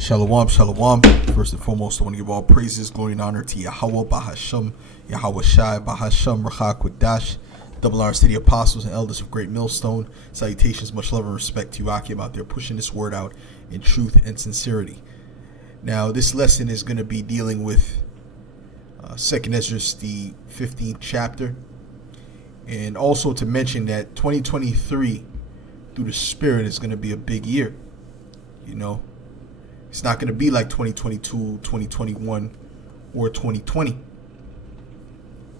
Shalom, shalom. First and foremost, I want to give all praises, glory, and honor to Yahweh, Bahasham, Yahweh Shai, Bahasham, Rachak, Quadash, double honors to the apostles and elders of Great Millstone. Salutations, much love and respect to you, Akim, out there pushing this word out in truth and sincerity. Now, this lesson is going to be dealing with 2nd Esdras, the 15th chapter, and also to mention that 2023, through the Spirit, is going to be a big year. You know, it's not going to be like 2022, 2021, or 2020,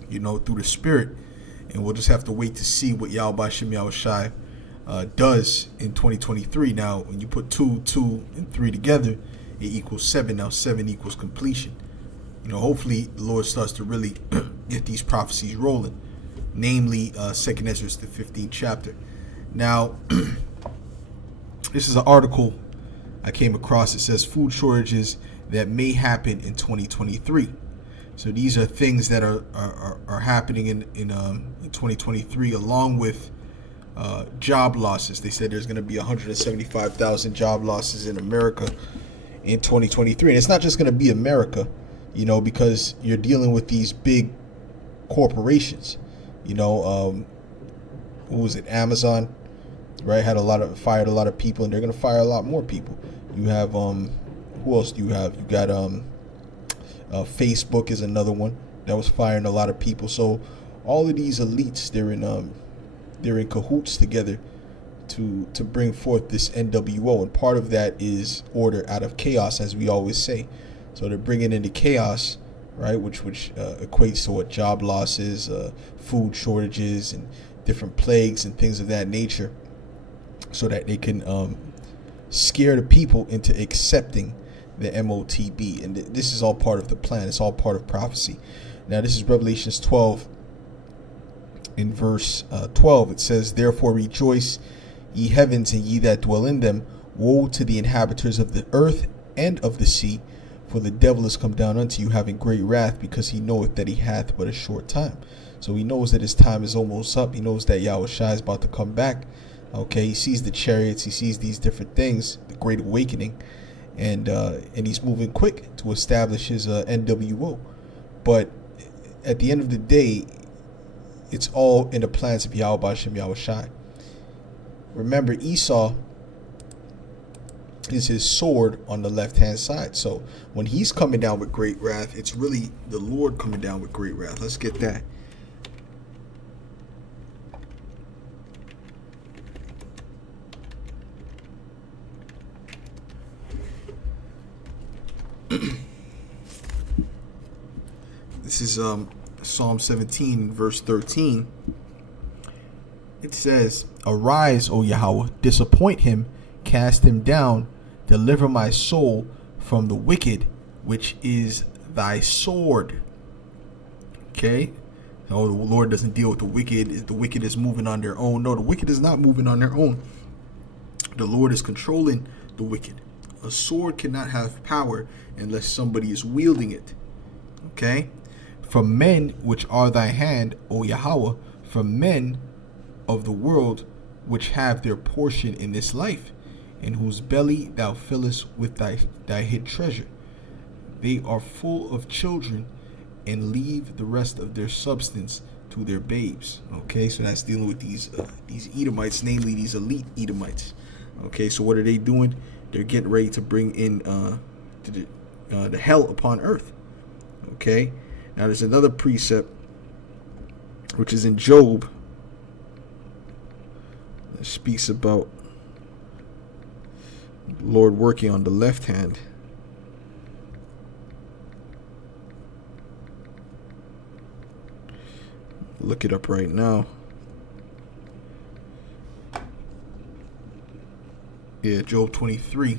you know, through the Spirit. And we'll just have to wait to see what Yahweh Shem Yahweh Shai does in 2023. Now, when you put 2, 2, and 3 together, it equals 7. Now, 7 equals completion. You know, hopefully the Lord starts to really get these prophecies rolling, namely 2nd Esdras, the 15th chapter. Now, this is an article I came across. It says food shortages that may happen in 2023. So these are things that are happening in 2023, along with job losses. They said there's going to be 175,000 job losses in America in 2023. And it's not just going to be America, you know, because you're dealing with these big corporations. You know, what was it? Amazon, right? Fired a lot of people, and they're going to fire a lot more people. You have who else do you have? You got Facebook is another one that was firing a lot of people. So all of these elites, they're in cahoots together to bring forth this NWO, and part of that is order out of chaos, as we always say. So they're bringing in the chaos, right, which equates to what job losses, food shortages, and different plagues and things of that nature, so that they can scare the people into accepting the MOTB. And this is all part of the plan. It's all part of prophecy. Now, this is Revelations 12. In verse 12, it says, "Therefore rejoice, ye heavens, and ye that dwell in them. Woe to the inhabitants of the earth and of the sea, for the devil is come down unto you, having great wrath, because he knoweth that he hath but a short time." So he knows that his time is almost up. He knows that Yahweh Shai is about to come back. Okay, he sees the chariots, he sees these different things, the Great Awakening, and he's moving quick to establish his NWO. But at the end of the day, it's all in the plans of Yahweh Shem Yahweh Shai. Remember, Esau is his sword on the left-hand side. So when he's coming down with great wrath, it's really the Lord coming down with great wrath. Let's get that. This is Psalm 17, verse 13. It says, "Arise, O Yahweh, disappoint him, cast him down, deliver my soul from the wicked, which is thy sword." Okay? No, the Lord doesn't deal with the wicked. The wicked is moving on their own. No, the wicked is not moving on their own. The Lord is controlling the wicked. A sword cannot have power unless somebody is wielding it. Okay? "From men which are thy hand, O Yahweh, from men of the world which have their portion in this life, in whose belly thou fillest with thy hid treasure. They are full of children, and leave the rest of their substance to their babes." Okay, so that's dealing with these Edomites, namely these elite Edomites. Okay, so what are they doing? They're getting ready to bring in the hell upon earth. Okay, now there's another precept which is in Job that speaks about the Lord working on the left hand. Look it up right now. Yeah, Job 23.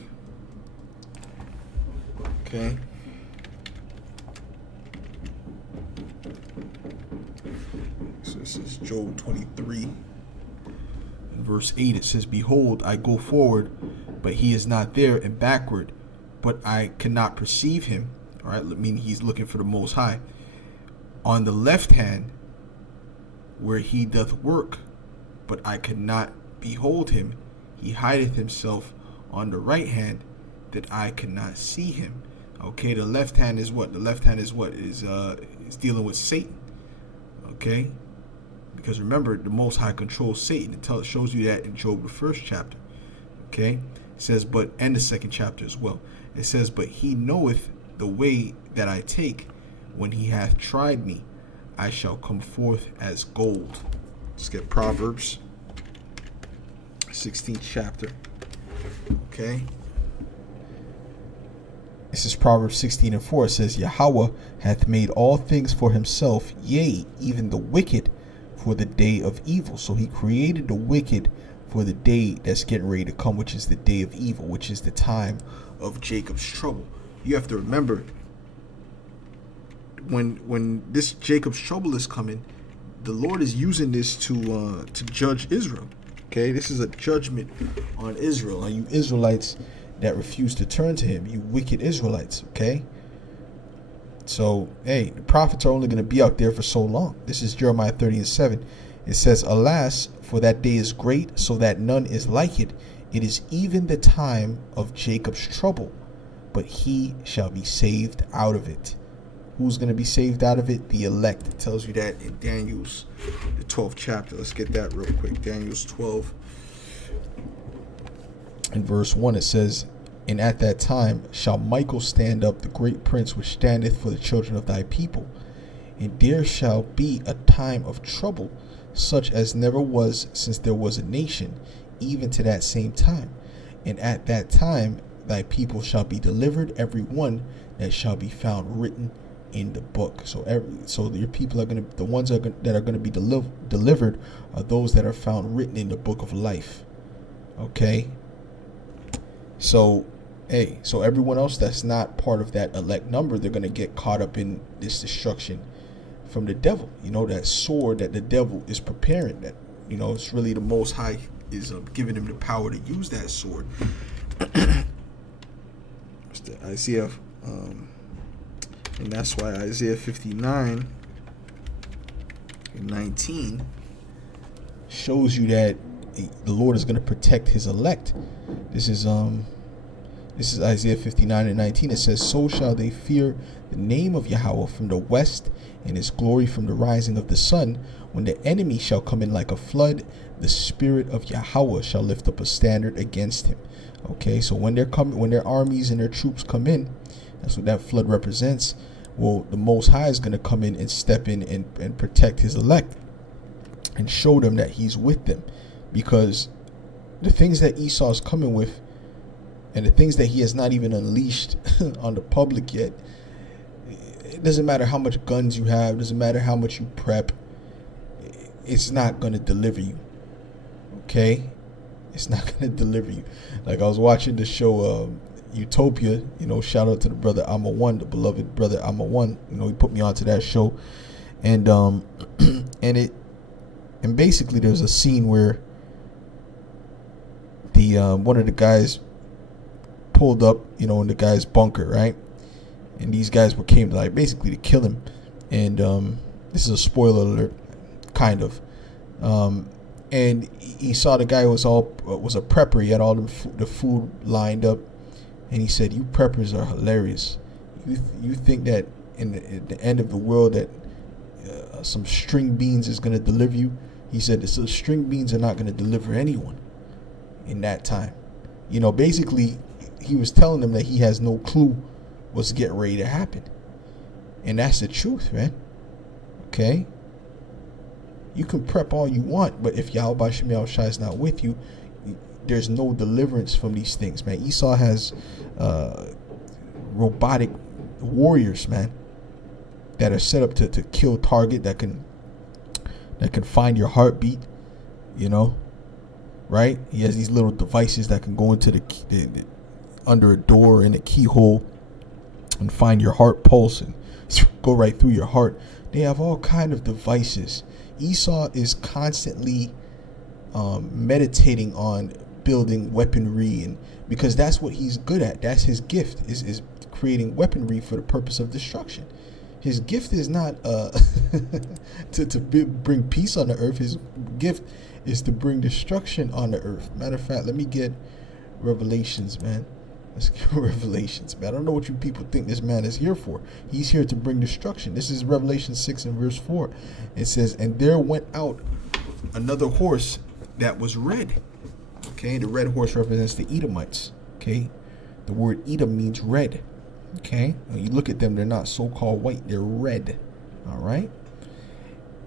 Okay. So this is Job 23. In verse 8 it says, "Behold, I go forward, but he is not there, and backward, but I cannot perceive him." All right, meaning he's looking for the Most High. "On the left hand, where he doth work, but I cannot behold him. He hideth himself on the right hand, that eye cannot see him. Okay, the left hand is what? The left hand is what? Is dealing with Satan. Okay? Because remember, the Most High controls Satan. It shows you that in Job, the first chapter. Okay? It says, and the second chapter as well. It says, but he knoweth the way that I take. When he hath tried me, I shall come forth as gold. Let's get Proverbs 16th chapter. Okay? This is Proverbs 16:4. It says, Yahweh hath made all things for himself, yea, even the wicked for the day of evil. So he created the wicked for the day that's getting ready to come, which is the day of evil, which is the time of Jacob's trouble. You have to remember, when this Jacob's trouble is coming, the Lord is using this to judge Israel. Okay, this is a judgment on Israel, on you Israelites that refuse to turn to him, you wicked Israelites. Okay, so hey, the prophets are only going to be out there for so long. This is Jeremiah 30:7. It says, alas, for that day is great, so that none is like it. It is even the time of Jacob's trouble, but he shall be saved out of it. Who's going to be saved out of it? The elect. It tells you that in Daniel's, the 12th chapter. Let's get that real quick. Daniel's 12. In verse 1, it says, and at that time shall Michael stand up, the great prince which standeth for the children of thy people. And there shall be a time of trouble, such as never was since there was a nation, even to that same time. And at that time thy people shall be delivered, every one that shall be found written in the book. So your people are going to, the ones that are going to be delivered are those that are found written in the book of life. Okay. So everyone else that's not part of that elect number, they're going to get caught up in this destruction from the devil. You know, that sword that the devil is preparing, that, you know, it's really the Most High is giving him the power to use that sword. Isaiah, and that's why Isaiah 59:19 shows you that the Lord is going to protect his elect. This is Isaiah 59:19. It says, so shall they fear the name of Yahweh from the west, and his glory from the rising of the sun. When the enemy shall come in like a flood, the spirit of Yahweh shall lift up a standard against him. Okay, so when their armies and their troops come in, that's what that flood represents. Well, the Most High is going to come in and step in and protect his elect and show them that he's with them, because the things that Esau's coming with and the things that he has not even unleashed on the public yet, it doesn't matter how much guns you have, doesn't matter how much you prep, it's not going to deliver you. Okay, it's not going to deliver you. Like, I was watching the show Utopia, you know, shout out to the brother Ama1, the beloved brother Ama1. You know, he put me onto that show, and and basically there's a scene where the one of the guys pulled up, you know, in the guy's bunker, right? And these guys came to, like, basically to kill him. And this is a spoiler alert, kind of. And he saw the guy was a prepper. He had all the food lined up, and he said, "You preppers are hilarious. You think that at the end of the world that some string beans is going to deliver you?" He said, "So string beans are not going to deliver anyone in that time." You know, basically, he was telling them that he has no clue what's getting ready to happen, and that's the truth, man. Okay. You can prep all you want, but if Yahweh Shem Shai is not with you, there's no deliverance from these things, man. Esau has robotic warriors, man, that are set up to kill target, that can find your heartbeat, you know, right? He has these little devices that can go into the under a door in a keyhole and find your heart pulse and go right through your heart. They have all kind of devices. Esau is constantly meditating on building weaponry, and because that's what he's good at. That's his gift, is creating weaponry for the purpose of destruction. His gift is not to bring peace on the earth. His gift is to bring destruction on the earth. Matter of fact, let me get Revelations, man. Let's get Revelations, man. I don't know what you people think this man is here for. He's here to bring destruction. This is Revelation 6 and verse 4. It says, and there went out another horse that was red. Okay, the red horse represents the Edomites. Okay, the word Edom means red. Okay, when you look at them, they're not so-called white, they're red. All right,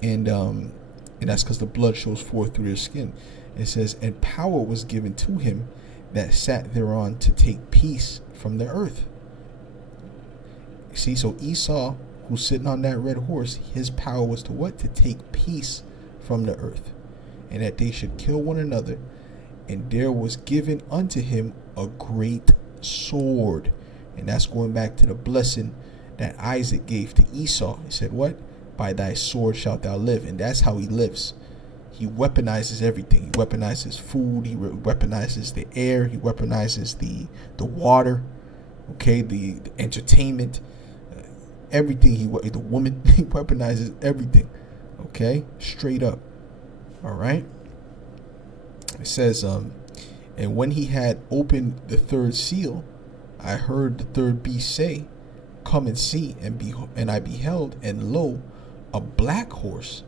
and that's because the blood shows forth through their skin. It says, and power was given to him that sat thereon to take peace from the earth. See, so Esau, who's sitting on that red horse, his power was to what? To take peace from the earth, and that they should kill one another. And there was given unto him a great sword. And that's going back to the blessing that Isaac gave to Esau. He said, what? By thy sword shalt thou live. And that's how he lives. He weaponizes everything. He weaponizes food. He weaponizes the air. He weaponizes the water. Okay, the entertainment. Everything. The woman. He weaponizes everything. Okay, straight up. All right. It says, and when he had opened the third seal, I heard the third beast say, come and see. And I beheld, and lo, a black horse,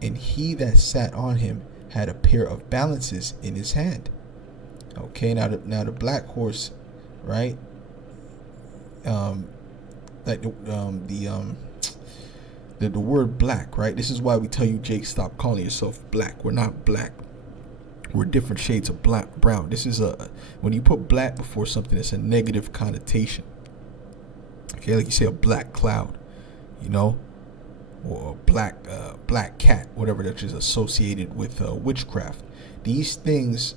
and he that sat on him had a pair of balances in his hand. Okay, now the black horse, right? The word black, right? This is why we tell you, Jake, stop calling yourself black. We're not black. We're different shades of black, brown. This is when you put black before something, it's a negative connotation. Okay, like you say a black cloud, you know, or a black cat, whatever that is associated with witchcraft. These things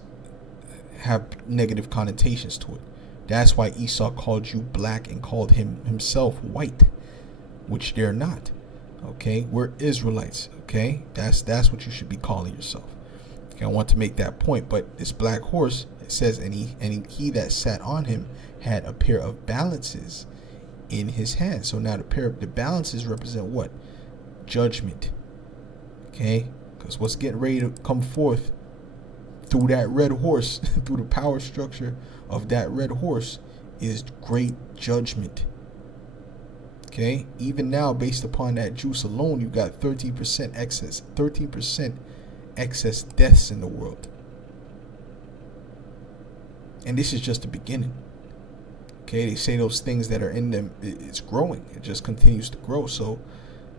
have negative connotations to it. That's why Esau called you black and called himself white, which they're not. Okay, we're Israelites. Okay, that's what you should be calling yourself. I want to make that point, but this black horse, it says, and he that sat on him had a pair of balances in his hand. So now the balances represent what? Judgment. Okay, because what's getting ready to come forth through that red horse, through the power structure of that red horse, is great judgment. Okay, even now, based upon that juice alone, you got 13% excess deaths in the world. And this is just the beginning. Okay, they say those things that are in them, it's growing. It just continues to grow. So,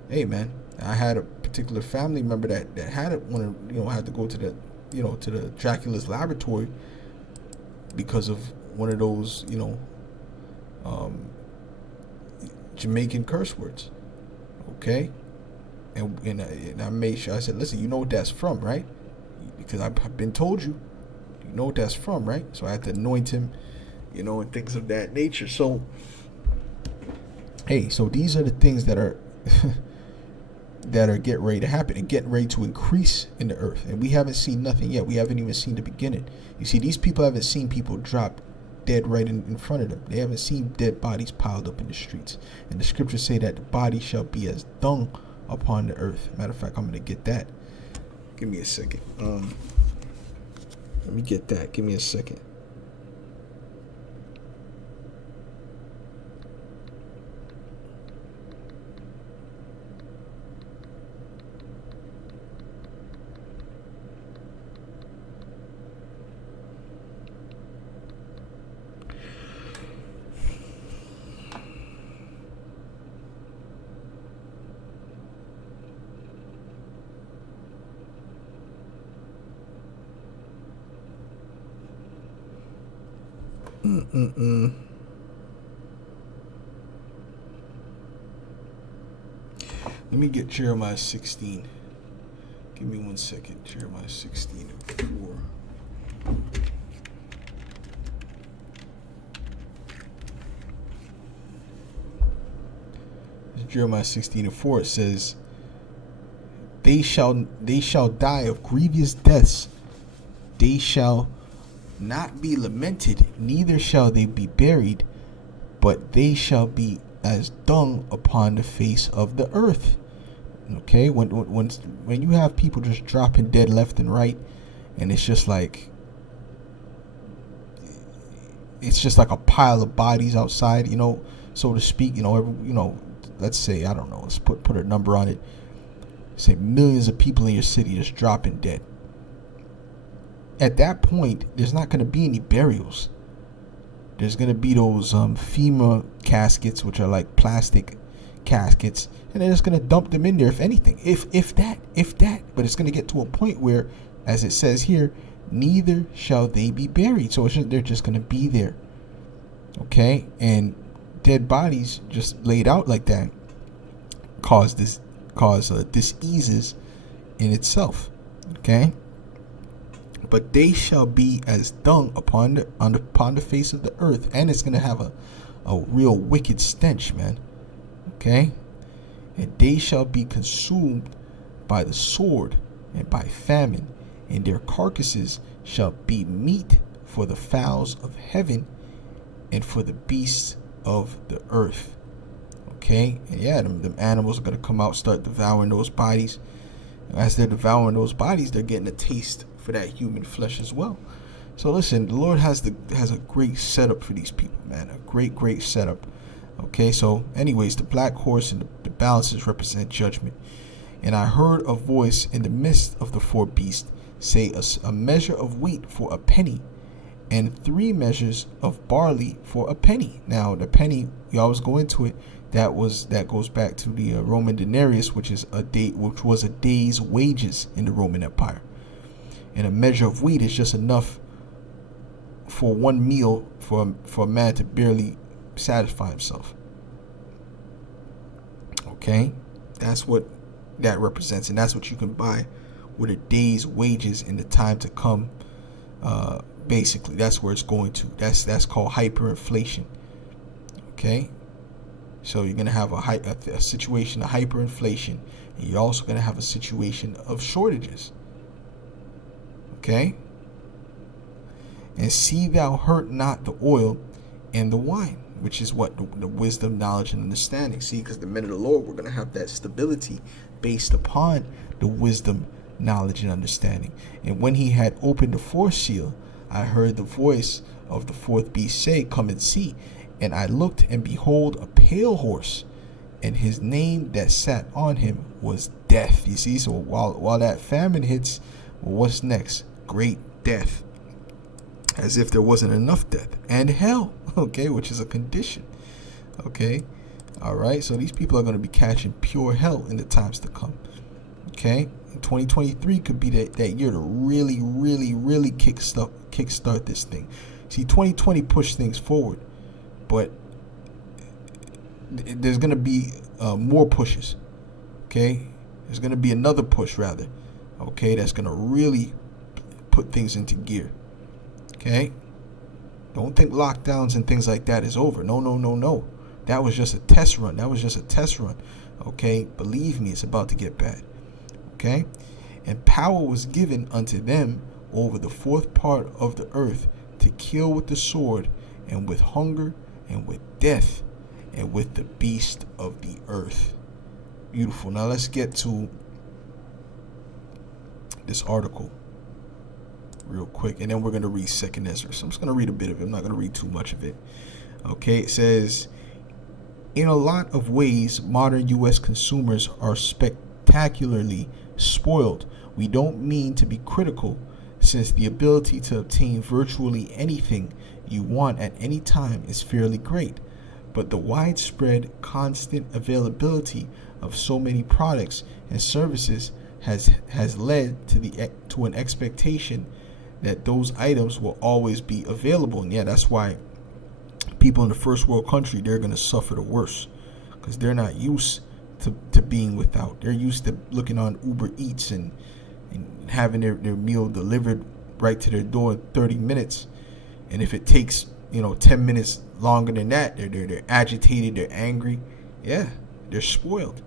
hey man, I had a particular family member that had to go to the Dracula's laboratory because of one of those, Jamaican curse words. Okay? And I made sure, I said, listen, you know what that's from, right? Because I've been told you know what that's from, right? So I had to anoint him, and things of that nature. So, hey, so these are the things that are getting ready to happen and getting ready to increase in the earth. And we haven't seen nothing yet. We haven't even seen the beginning. You see, these people haven't seen people drop dead right in front of them. They haven't seen dead bodies piled up in the streets. And the scriptures say that the body shall be as dung upon the earth. Matter of fact, I'm going to get that. Give me a second. Let me get that. Give me a second. Let me get Jeremiah 16. Give me 1 second. Jeremiah 16 and 4. Jeremiah 16 and 4. It says, They shall die of grievous deaths. They shall not be lamented, neither shall they be buried, but they shall be as dung upon the face of the earth. Okay, when you have people just dropping dead left and right, and it's just like, it's just like a pile of bodies outside, so to speak. Let's say, I don't know, let's put a number on it. Say millions of people in your city just dropping dead. At that point, there's not going to be any burials. There's going to be those FEMA caskets, which are like plastic caskets, and they're just going to dump them in there, if anything, if that. But it's going to get to a point where, as it says here, neither shall they be buried. So they're just going to be there. Okay? And dead bodies just laid out like that cause diseases in itself. Okay? But they shall be as dung upon the face of the earth, and it's going to have a real wicked stench, man. Okay? And they shall be consumed by the sword and by famine, and their carcasses shall be meat for the fowls of heaven and for the beasts of the earth. Okay? And yeah, them animals are going to come out, start devouring those bodies. As they're devouring those bodies, they're getting a taste for that human flesh as well. So listen, the Lord has a great setup for these people, man. A great setup. Okay, so anyways, the black horse and the balances represent judgment. And I heard a voice in the midst of the four beasts say, a measure of wheat for a penny, and 3 measures of barley for a penny. Now the penny, we always go into it, that goes back to the Roman denarius, which was a day's wages in the Roman Empire. And a measure of wheat is just enough for one meal for a man to barely satisfy himself. Okay? That's what that represents, and that's what you can buy with a day's wages in the time to come. Basically, that's where it's going to. That's called hyperinflation. Okay? So you're going to have a situation of hyperinflation, and you're also going to have a situation of shortages. Okay? And see thou hurt not the oil and the wine, which is what? The wisdom, knowledge, and understanding. See, because the men of the Lord, we're going to have that stability based upon the wisdom, knowledge, and understanding. And when he had opened the 4th seal, I heard the voice of the 4th beast say, come and see. And I looked, and behold, a pale horse, and his name that sat on him was Death. You see, so while that famine hits, well, what's next? Great death. As if there wasn't enough death. And hell, okay, which is a condition. Okay, all right, so these people are going to be catching pure hell in the times to come. Okay, and 2023 could be that year to really kickstart this thing. See, 2020 pushed things forward, but there's going to be more pushes. Okay, there's going to be another push, rather. Okay, that's going to really put things into gear. Okay, don't think lockdowns and things like that is over. No. That was just a test run. Okay, believe me, it's about to get bad. Okay, and power was given unto them over the 4th part of the earth to kill with the sword, and with hunger, and with death, and with the beast of the earth. Beautiful. Now let's get to this article real quick, and then we're going to read 2nd Esdras. So I'm just going to read a bit of it. I'm not going to read too much of it. Okay, it says, in a lot of ways, modern U.S. consumers are spectacularly spoiled. We don't mean to be critical, since the ability to obtain virtually anything you want at any time is fairly great. But the widespread, constant availability of so many products and services has led to an expectation that those items will always be available. And yeah, that's why people in the first world country, they're going to suffer the worst, because they're not used to being without. They're used to looking on Uber Eats and having their meal delivered right to their door in 30 minutes. And if it takes 10 minutes longer than that, they're agitated, they're angry. Yeah, they're spoiled.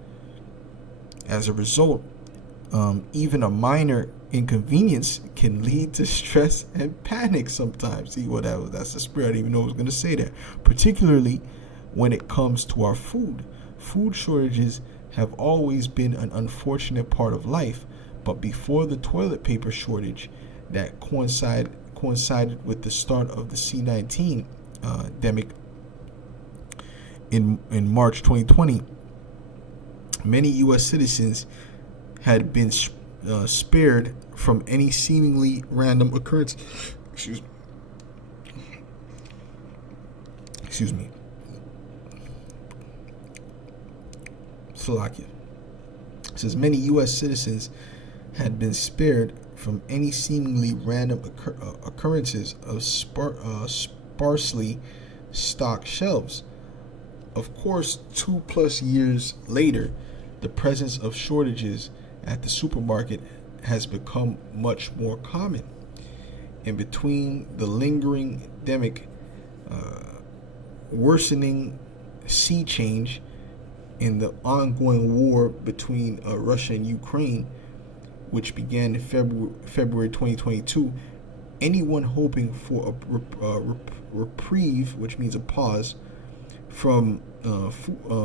As a result, even a minor inconvenience can lead to stress and panic sometimes. See what that's the spirit. I didn't even know I was going to say that. Particularly when it comes to our food. Food shortages have always been an unfortunate part of life, but before the toilet paper shortage that coincided with the start of the C-19, pandemic in March 2020, many U.S. citizens had been spared from any seemingly random occurrence. Excuse me. Slovakia. It says many U.S. citizens had been spared from any seemingly random occurrences of sparsely stocked shelves. Of course, 2+ years later, the presence of shortages at the supermarket has become much more common. And between the lingering endemic, worsening sea change, and the ongoing war between Russia and Ukraine, which began in February 2022, anyone hoping for a reprieve, which means a pause, from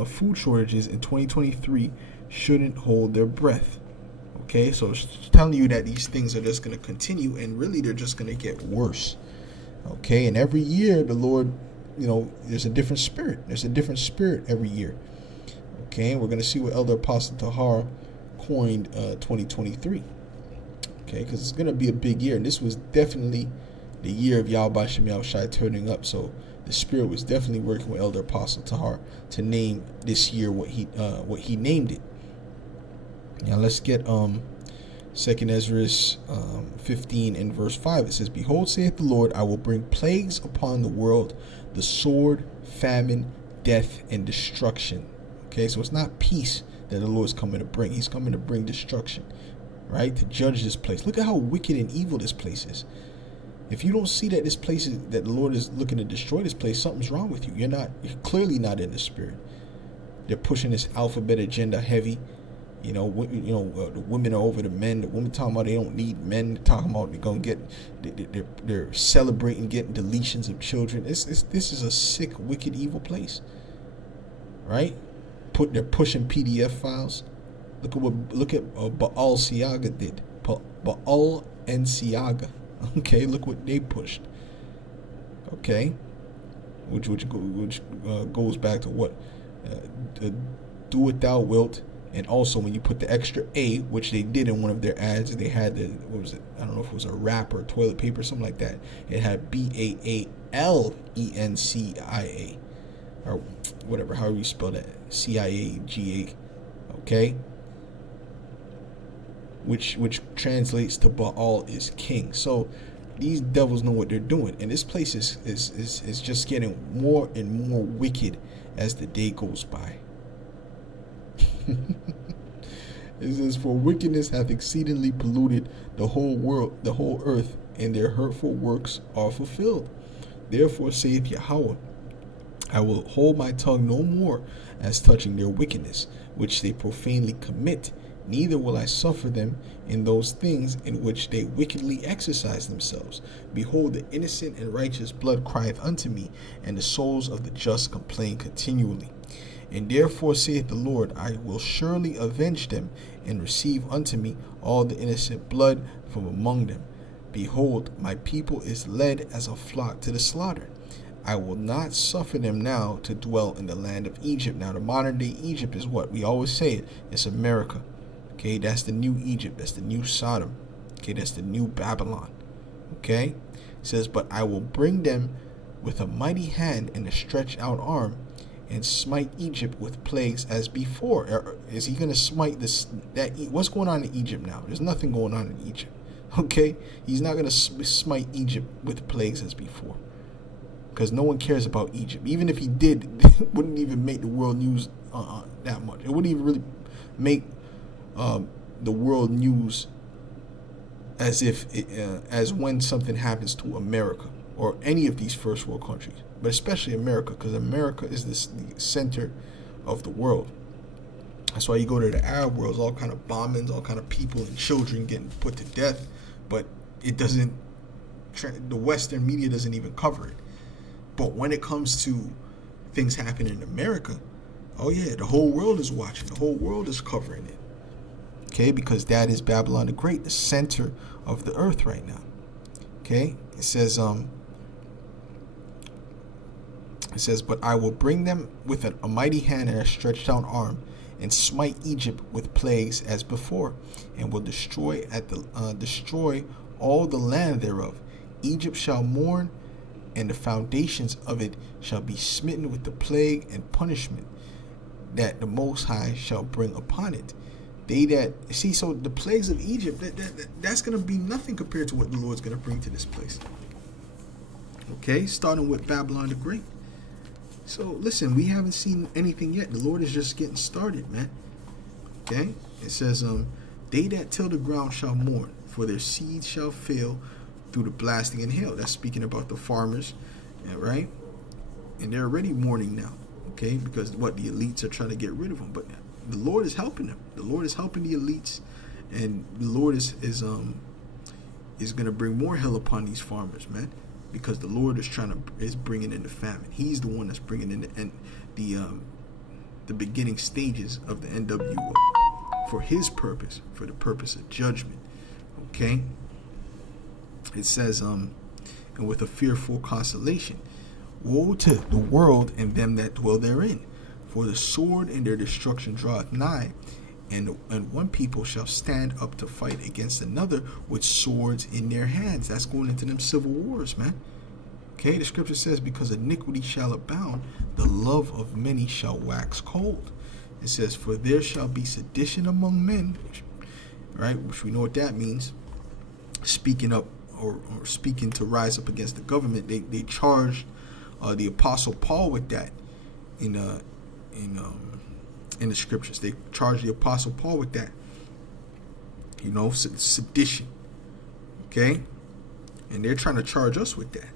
food shortages in 2023 shouldn't hold their breath. Okay, so it's telling you that these things are just going to continue, and really they're just going to get worse. Okay, and every year the Lord, there's a different spirit. There's a different spirit every year. Okay, and we're going to see what Elder Apostle Tahar coined 2023. Okay, because it's going to be a big year, and this was definitely the year of Yahweh Shem Yahushai turning up. So the Spirit was definitely working with Elder Apostle Tahar to name this year what he named it. Now let's get 2 Esdras 15 and verse 5. It says, "Behold, saith the Lord, I will bring plagues upon the world, the sword, famine, death, and destruction." Okay, so it's not peace that the Lord is coming to bring. He's coming to bring destruction, right? To judge this place. Look at how wicked and evil this place is. If you don't see that this place is, that the Lord is looking to destroy this place, something's wrong with you. You're clearly not in the spirit. They're pushing this alphabet agenda heavy. The women are over the men. The women talking about they don't need men. They're talking about they're gonna get. They're celebrating getting deletions of children. This is a sick, wicked, evil place, right? They're pushing PDF files. Look at Baal Siaga did. Baal and Siaga. Okay, look what they pushed. Okay, which goes back to what do what thou wilt. And also, when you put the extra A, which they did in one of their ads, they had what was it? I don't know if it was a wrap or toilet paper, something like that. It had BAALENCIA, or whatever, however you spell that, CIAGA. Okay, which translates to Baal is king. So these devils know what they're doing, and this place is just getting more and more wicked as the day goes by. It says, "For wickedness hath exceedingly polluted the whole world, the whole earth, and their hurtful works are fulfilled. Therefore saith Yahweh, I will hold my tongue no more as touching their wickedness, which they profanely commit, neither will I suffer them in those things in which they wickedly exercise themselves. Behold, the innocent and righteous blood crieth unto me, and the souls of the just complain continually. And therefore saith the Lord, I will surely avenge them, and receive unto me all the innocent blood from among them. Behold, my people is led as a flock to the slaughter. I will not suffer them now to dwell in the land of Egypt." Now, the modern day Egypt is what? We always say it. It's America. Okay, that's the new Egypt. That's the new Sodom. Okay, that's the new Babylon. Okay, it says, "But I will bring them with a mighty hand and a stretched out arm, and smite Egypt with plagues as before." Is he going to smite this? What's going on in Egypt now? There's nothing going on in Egypt. Okay, he's not going to smite Egypt with plagues as before, because no one cares about Egypt. Even if he did, it wouldn't even make the world news that much. It wouldn't even really make the world news as when something happens to America or any of these first world countries, but especially America, because America is the center of the world. That's why you go to the Arab world, all kind of bombings, all kind of people and children getting put to death, but it doesn't. The Western media doesn't even cover it. But when it comes to things happening in America, oh yeah, the whole world is watching. The whole world is covering it. Okay, because that is Babylon the Great, the center of the earth right now. Okay, it says It says, but I will bring them with a mighty hand and a stretched out arm, and smite Egypt with plagues as before, and will destroy all the land thereof. Egypt shall mourn, and the foundations of it shall be smitten with the plague and punishment that the Most High shall bring upon it. They that see, so the plagues of Egypt, that's going to be nothing compared to what the Lord's going to bring to this place. Okay, starting with Babylon the Great. So listen, we haven't seen anything yet. The Lord is just getting started, man. Okay, it says, they that till the ground shall mourn, for their seed shall fail through the blasting and hail. That's speaking about the farmers, right? And they're already mourning now, okay, because the elites are trying to get rid of them, but the Lord is helping them. The Lord is helping the elites, and the Lord is going to bring more hell upon these farmers, man, because the Lord is bringing in the famine. He's the one that's bringing in the beginning stages of the NWO for His purpose, for the purpose of judgment. Okay. It says, and with a fearful consolation, woe to the world and them that dwell therein, for the sword and their destruction draweth nigh, and one people shall stand up to fight against another with swords in their hands. That's going into them civil wars, man. Okay, the scripture says, because iniquity shall abound, the love of many shall wax cold. It says, for there shall be sedition among men, which we know what that means, speaking up or speaking to rise up against the government. They charged the Apostle Paul with that in the scriptures. They charged the Apostle Paul with that, sedition. Okay, and they're trying to charge us with that,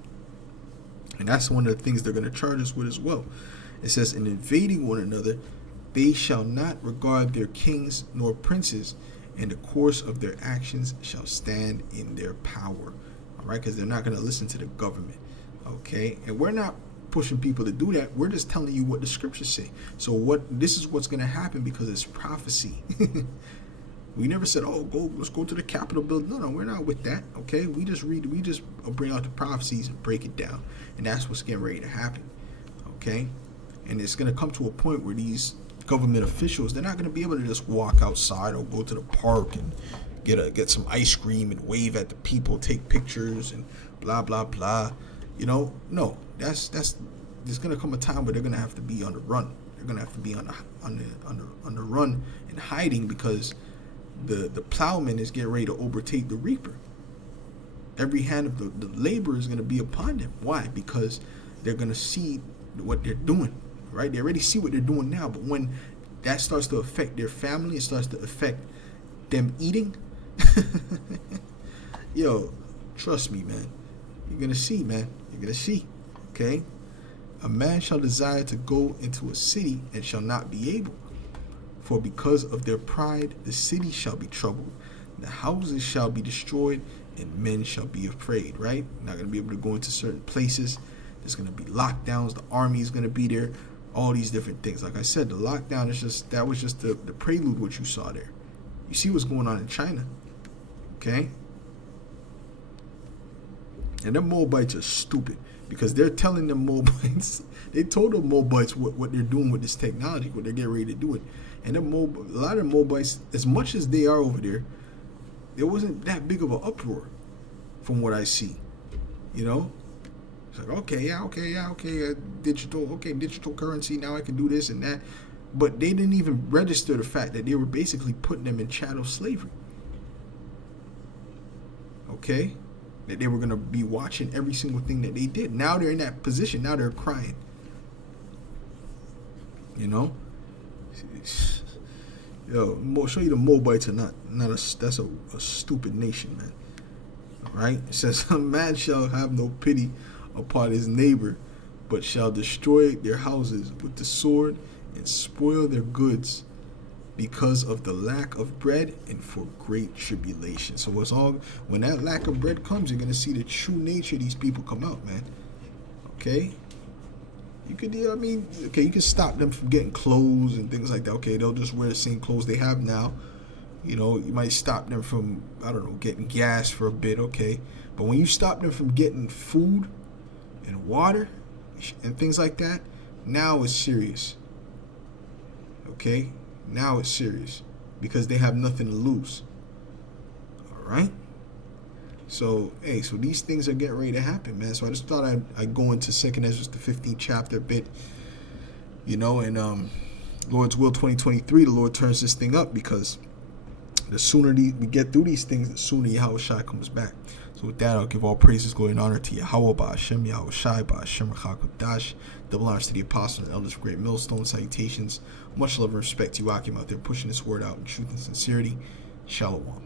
and that's one of the things they're going to charge us with as well. It says, in invading one another, they shall not regard their kings nor princes, and the course of their actions shall stand in their power. All right, because they're not going to listen to the government. Okay, and we're not pushing people to do that. We're just telling you what the scriptures say. So this is what's going to happen, because it's prophecy. We never said, let's go to the Capitol building. No, we're not with that. Okay, we just bring out the prophecies and break it down, and that's what's getting ready to happen. Okay, and it's going to come to a point where these government officials, they're not going to be able to just walk outside or go to the park and get some ice cream and wave at the people, take pictures and blah blah blah. No, that's there's going to come a time where they're going to have to be on the run. They're going to have to be on the run and hiding, because the plowman is getting ready to overtake the reaper. Every hand of the labor is going to be upon them. Why? Because they're going to see what they're doing. Right? They already see what they're doing now, but when that starts to affect their family, it starts to affect them eating. Yo, trust me, man. You're going to see, man. You're going to see. Okay? A man shall desire to go into a city and shall not be able. For because of their pride, the city shall be troubled. The houses shall be destroyed, and men shall be afraid. Right? Not going to be able to go into certain places. There's going to be lockdowns. The army is going to be there. All these different things. Like I said, the lockdown was just the prelude, what you saw there. You see what's going on in China. Okay? And them Moabites are stupid, because they're telling them Moabites, they told them Moabites what they're doing with this technology, what they're getting ready to do it. And a lot of Moabites, as much as they are over there wasn't that big of an uproar from what I see. It's like, okay, digital currency, now I can do this and that. But they didn't even register the fact that they were basically putting them in chattel slavery. Okay? That they were going to be watching every single thing that they did. Now they're in that position. Now they're crying. Yo, show you the Moabites are not that's a stupid nation, man. All right? It says, a man shall have no pity upon his neighbor, but shall destroy their houses with the sword and spoil their goods because of the lack of bread and for great tribulation. So when that lack of bread comes, you're going to see the true nature of these people come out, man. Okay? You can stop them from getting clothes and things like that. Okay, they'll just wear the same clothes they have now. You might stop them from, getting gas for a bit, okay? But when you stop them from getting food and water, and things like that, now it's serious. Okay? Now it's serious because they have nothing to lose. All right? So, hey, so these things are getting ready to happen, man. So I just thought I'd go into 2nd Esdras, the 15th chapter a bit, and Lord's will 2023, the Lord turns this thing up because the sooner we get through these things, the sooner Yahweh Shai comes back. So with that, I'll give all praises, glory, and honor to Yahweh, Ba'ashem, Yahweh Shai, Ba'ashem, Rachak, double honors to the apostles and elders of Great Millstone. Salutations. Much love and respect to you, Akim, out there pushing this word out in truth and sincerity. Shalom.